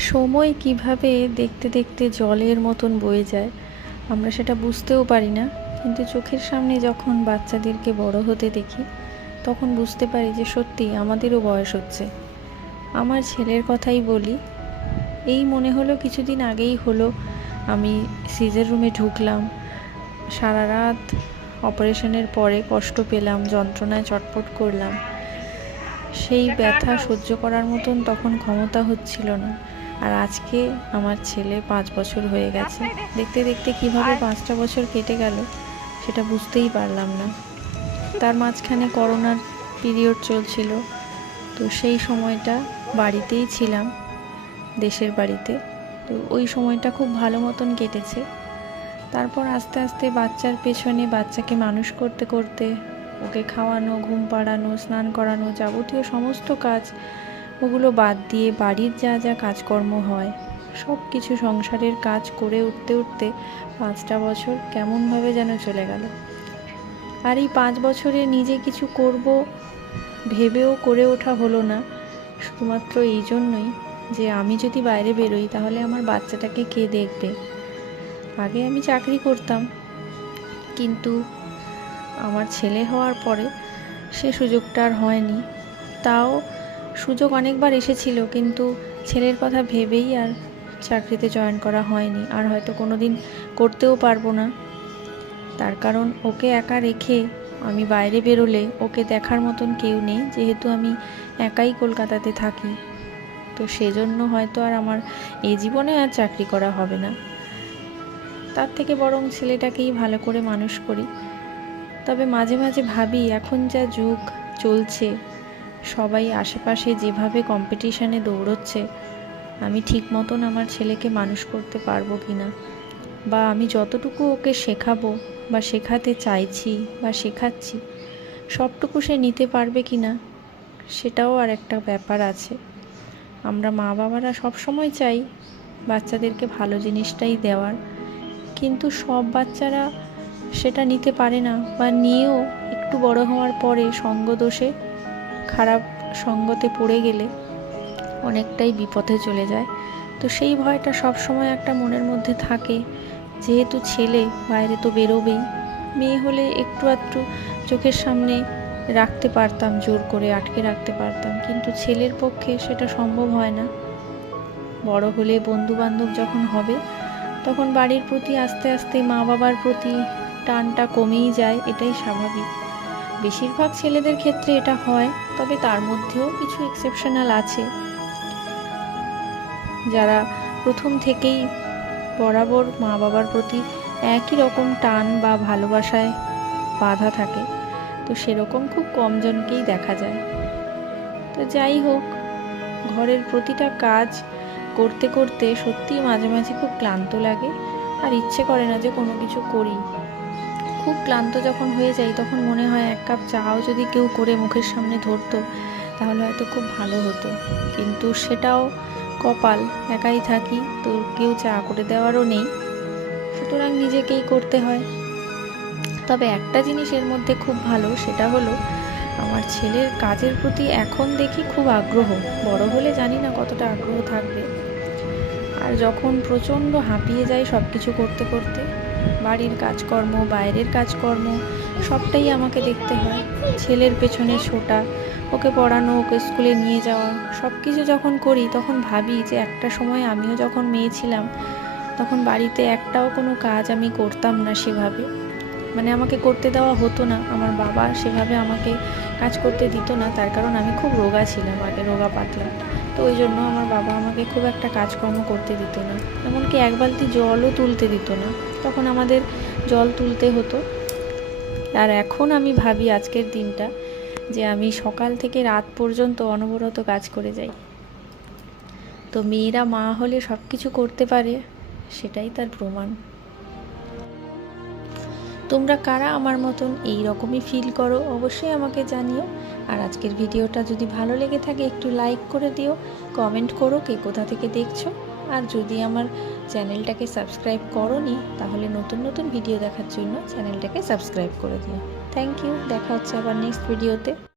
সময় কীভাবে দেখতে দেখতে জলের মতন বয়ে যায়, আমরা সেটা বুঝতেও পারি না। কিন্তু চোখের সামনে যখন বাচ্চাদেরকে বড় হতে দেখি, তখন বুঝতে পারি যে সত্যি আমাদেরও বয়স হচ্ছে। আমার ছেলের কথাই বলি, এই মনে হলো কিছুদিন আগেই হলো আমি সিজার রুমে ঢুকলাম। সারা রাত অপারেশনের পরে কষ্ট পেলাম, যন্ত্রণায় চটপট করলাম। সেই ব্যথা সহ্য করার মতন তখন ক্ষমতা হচ্ছিল না। আর আজকে আমার ছেলে পাঁচ বছর হয়ে গেছে। দেখতে দেখতে কীভাবে পাঁচটা বছর কেটে গেল, সেটা বুঝতেই পারলাম না। তার মাঝখানে করোনার পিরিয়ড চলছিল, তো সেই সময়টা বাড়িতেই ছিলাম, দেশের বাড়িতে। তো ওই সময়টা খুব ভালো মতন কেটেছে। তারপর আস্তে আস্তে বাচ্চার পেছনে বাচ্চাকে মানুষ করতে করতে ওকে খাওয়ানো, ঘুম পাড়ানো, স্নান করানো যাবতীয় সমস্ত কাজ ওগুলো বাদ দিয়ে বাড়ির যা যা কাজকর্ম হয় সব কিছু সংসারের কাজ করে উঠতে উঠতে পাঁচটা বছর কেমনভাবে যেন চলে গেল। আর এই পাঁচ বছরে নিজে কিছু করব ভেবেও করে ওঠা হলো না, শুধুমাত্র এই জন্যই যে আমি যদি বাইরে বেরোই তাহলে আমার বাচ্চাটাকে কে দেখবে? আগে আমি চাকরি করতাম, কিন্তু আমার ছেলে হওয়ার পরে সে সুযোগটা আর হয়নি। তাও সুযোগ অনেকবার এসেছিল, কিন্তু ছেলের কথা ভেবেই আর চাকরিতে জয়েন করা হয়নি। আর হয়তো কোনো দিন করতেও পারব না। তার কারণ ওকে একা রেখে আমি বাইরে বেরোলে ওকে দেখার মতন কেউ নেই, যেহেতু আমি একাই কলকাতাতে থাকি। তো সেজন্য হয়তো আর আমার এই জীবনে আর চাকরি করা হবে না। তার থেকে বরং ছেলেটাকেই ভালো করে মানুষ করি। তবে মাঝে মাঝে ভাবি, এখন যা যুগ চলছে সবাই আশেপাশে যেভাবে কম্পিটিশানে দৌড়চ্ছে, আমি ঠিক মতন আমার ছেলেকে মানুষ করতে পারব কি না বা আমি যতটুকু ওকে শেখাবো, বা শেখাতে চাইছি, বা শেখাচ্ছি, সবটুকু সে নিতে পারবে কি না সেটাও আর একটা ব্যাপার আছে। আমরা মা বাবারা সব সময় চাই বাচ্চাদেরকে ভালো জিনিসটাই দেওয়ার, কিন্তু সব বাচ্চারা সেটা নিতে পারে না, বা নিয়েও একটু বড় হওয়ার পরে সঙ্গ দোষে খারাপ সঙ্গতে পড়ে গেলে অনেকটাই বিপথে চলে যায়। তো সেই ভয়টা সব সময় একটা মনের মধ্যে থাকে, যেহেতু ছেলে, বাইরে তো বেরোবেই। মেয়ে হলে একটু আধটু চোখের সামনে রাখতে পারতাম, জোর করে আটকে রাখতে পারতাম। কিন্তু ছেলের পক্ষে সেটা সম্ভব হয় না। বড় হলে বন্ধু বান্ধব যখন হবে, তখন বাড়ির প্রতি আস্তে আস্তে মা বাবার প্রতি টানটা কমেই যায়, এটাই স্বাভাবিক। বেশিরভাগ ছেলেদের ক্ষেত্রে এটা হয়, তবে তার মধ্যেও কিছু এক্সেপশনাল আছে। যারা প্রথম থেকেই বরাবর মা বাবার প্রতি একই রকম টান বা ভালোবাসায় বাধা থাকে, তো সেরকম খুব কমজনকেই দেখা যায়। তো যাই হোক, ঘরের প্রতিটা কাজ করতে করতে সত্যিই মাঝে মাঝে খুব ক্লান্ত লাগে, আর ইচ্ছে করে না যে কোনো কিছু করি। খুব ক্লান্ত যখন হয়ে যাই, তখন মনে হয় এক কাপ চাও যদি কেউ করে মুখের সামনে ধরতো, তাহলে হয়তো খুব ভালো হতো। কিন্তু সেটাও কপাল, একাই থাকি, তো কেউ চা করে দেওয়ারও নেই। সুতরাং নিজেকেই করতে হয়। তবে একটা জিনিস এর মধ্যে খুব ভালো, সেটা হলো আমার ছেলের কাজের প্রতি এখন দেখি খুব আগ্রহ। বড় হলে জানি না কতটা আগ্রহ থাকবে। আর যখন প্রচণ্ড হাঁপিয়ে যায় সব কিছু করতে করতে বাড়ির কাজকর্ম, বাইরের কাজকর্ম, সবটাই আমাকে দেখতে হয়। ছেলের পেছনে ছোটা, ওকে পড়ানো, ওকে স্কুলে নিয়ে যাওয়া সব কিছু যখন করি, তখন ভাবি যে একটা সময় আমিও যখন মেয়ে ছিলাম, তখন বাড়িতে একটাও কোনো কাজ আমি করতাম না সেভাবে। মানে আমাকে করতে দেওয়া হতো না। আমার বাবা সেভাবে আমাকে কাজ করতে দিত না। তার কারণ আমি খুব রোগা ছিলাম, আগে রোগা পাতলা তো ওই জন্য আমার বাবা আমাকে খুব একটা কাজকর্ম করতে দিত না। এমনকি এক বালতি জলও তুলতে দিত না। তখন আমাদের জল তুলতে হতো। আর এখন আমি ভাবি আজকের দিনটা যে আমি সকাল থেকে রাত পর্যন্ত অনবরত কাজ করে যাই। তো মেয়েরা মা হলে সব কিছু করতে পারে, সেটাই তার প্রমাণ। তোমরা কারা আমার মতন এই রকমই ফিল করো অবশ্যই আমাকে জানিও। আর আজকের ভিডিওটা যদি ভালো লেগে থাকে একটু লাইক করে দিও কমেন্ট করো কে কোথা থেকে দেখছ। আর যদি আমার চ্যানেলটাকে সাবস্ক্রাইব করনি, তাহলে নতুন নতুন ভিডিও দেখার জন্য চ্যানেলটাকে সাবস্ক্রাইব করে দিও। থ্যাংক ইউ দেখা হচ্ছে আবার নেক্সট ভিডিওতে